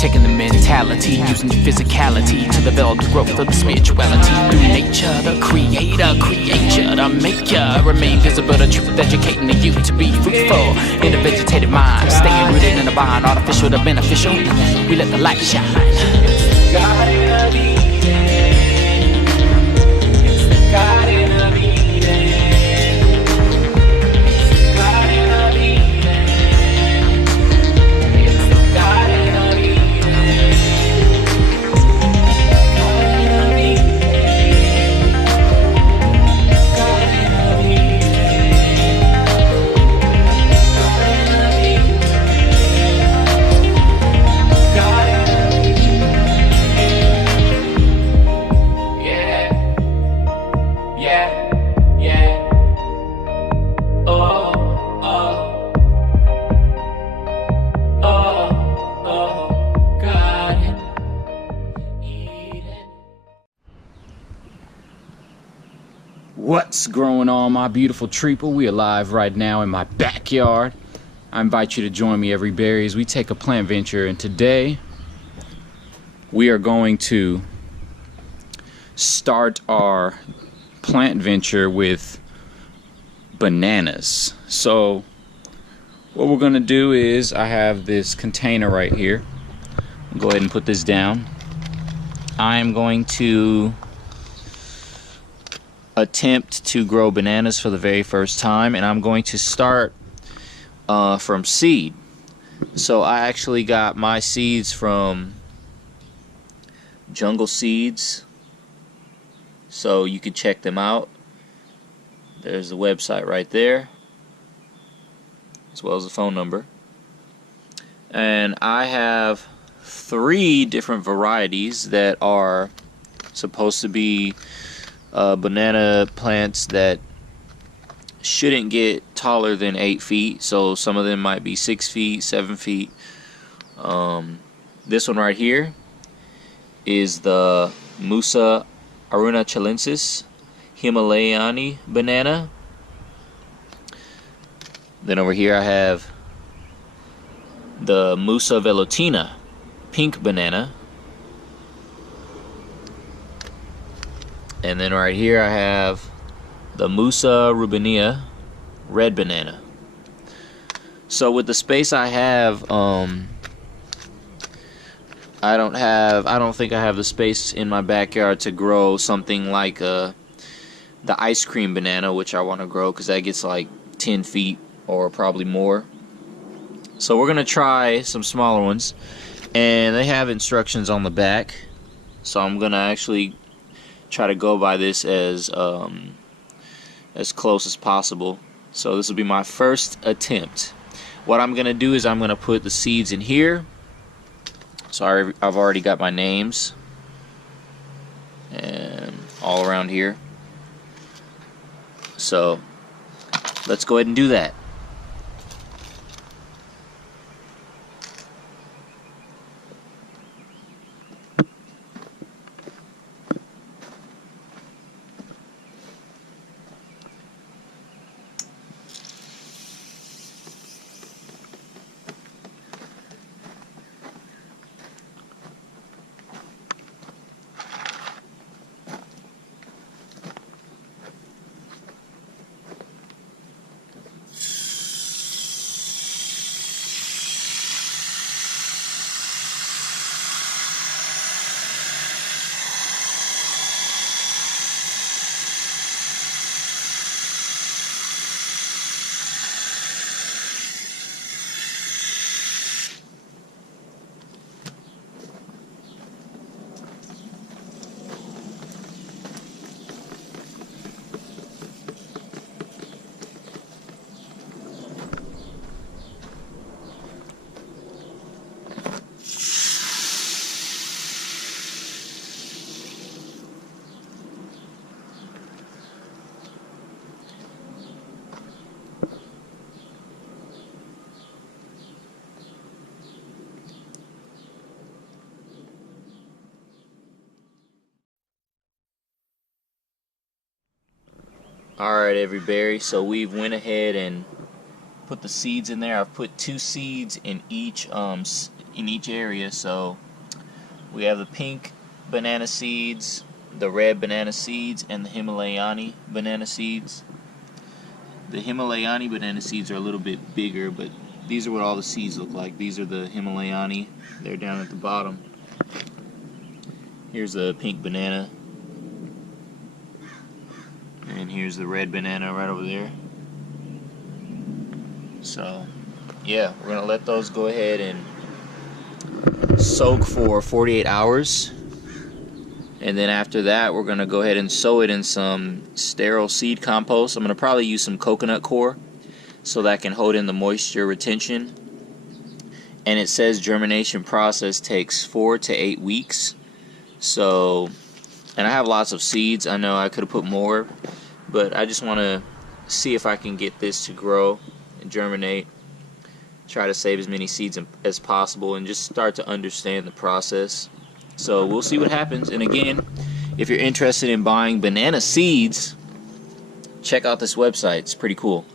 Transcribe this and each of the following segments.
taking the mentality, using your physicality to develop the growth of the spirituality through nature. The creator create you to make you remain visible. The truth educating the youth to be fruitful in a vegetative mind, staying rooted in the vine, artificial to beneficial. We let the light shine. It's the Garden of Eden. It's the Garden of Eden. What's growing on, my beautiful treeple? We are live right now in my backyard. I invite you to join me every berry as we take a plant venture, and today we are going to start our plant venture with bananas. So what we're going to do is, I have this container right here. I'll go ahead and put this down. I am going to attempt to grow bananas for the very first time, and I'm going to start from seed. So I actually got my seeds from Jungle Seeds, so you can check them out. There's the website right there, as well as the phone number. And I have 3 different varieties that are supposed to be banana plants that shouldn't get taller than 8 feet. So some of them might be 6 feet, 7 feet. This one right here is the Musa arunachalensis Himalayani banana. Then over here I have the Musa velutina pink banana. And then right here I have the Musa rubinea red banana. So with the space I have, I don't think I have the space in my backyard to grow something like the ice cream banana, which I want to grow because that gets like 10 feet or probably more. So we're gonna try some smaller ones, and they have instructions on the back. So I'm gonna actually try to go by this as close as possible. So this will be my first attempt. What I'm gonna do is I'm gonna put the seeds in here. So I've already got my names and all around here. So let's go ahead and do that. Alright everybody, so we've went ahead and put the seeds in there. I've put 2 seeds in each area. So we have the pink banana seeds, the red banana seeds, and the Himalayani banana seeds. The Himalayani banana seeds are a little bit bigger, but these are what all the seeds look like. These are the Himalayani. They're down at the bottom. Here's the pink banana. And here's the red banana right over there. So, yeah, we're going to let those go ahead and soak for 48 hours. And then after that, we're going to go ahead and sow it in some sterile seed compost. I'm going to probably use some coconut coir so that can hold in the moisture retention. And it says germination process takes 4 to 8 weeks. So, and I have lots of seeds. I know I could have put more, but I just want to see if I can get this to grow and germinate. Try to save as many seeds as possible and just start to understand the process. So we'll see what happens. And again, if you're interested in buying banana seeds, check out this website. It's pretty cool.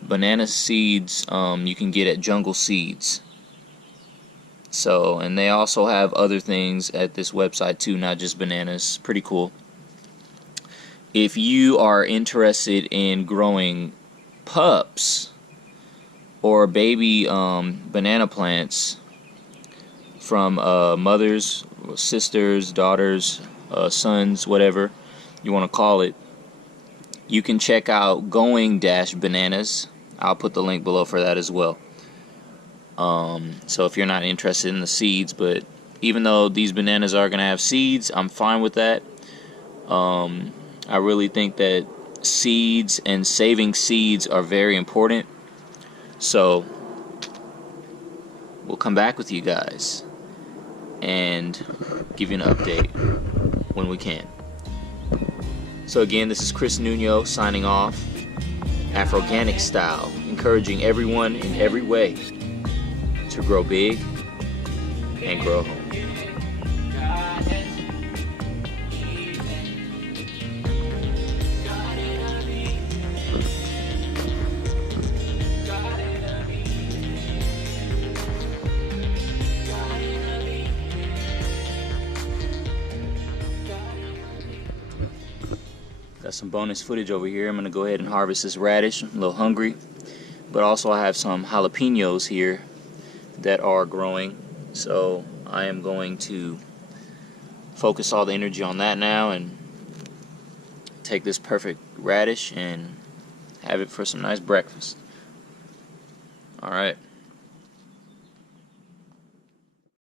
Banana seeds you can get at Jungle Seeds. So, and they also have other things at this website too, not just bananas. Pretty cool. If you are interested in growing pups or baby banana plants from mothers, sisters, daughters, sons, whatever you want to call it, you can check out Going-Bananas. I'll put the link below for that as well. So if you're not interested in the seeds, but even though these bananas are going to have seeds, I'm fine with that. I really think that seeds and saving seeds are very important. So we'll come back with you guys and give you an update when we can. So again, this is Chris Nuno signing off, Afroganic style, encouraging everyone in every way to grow big and grow home. Got some bonus footage over here. I'm going to go ahead and harvest this radish. I'm a little hungry. But also I have some jalapenos here that are growing. So I am going to focus all the energy on that now and take this perfect radish and have it for some nice breakfast. Alright.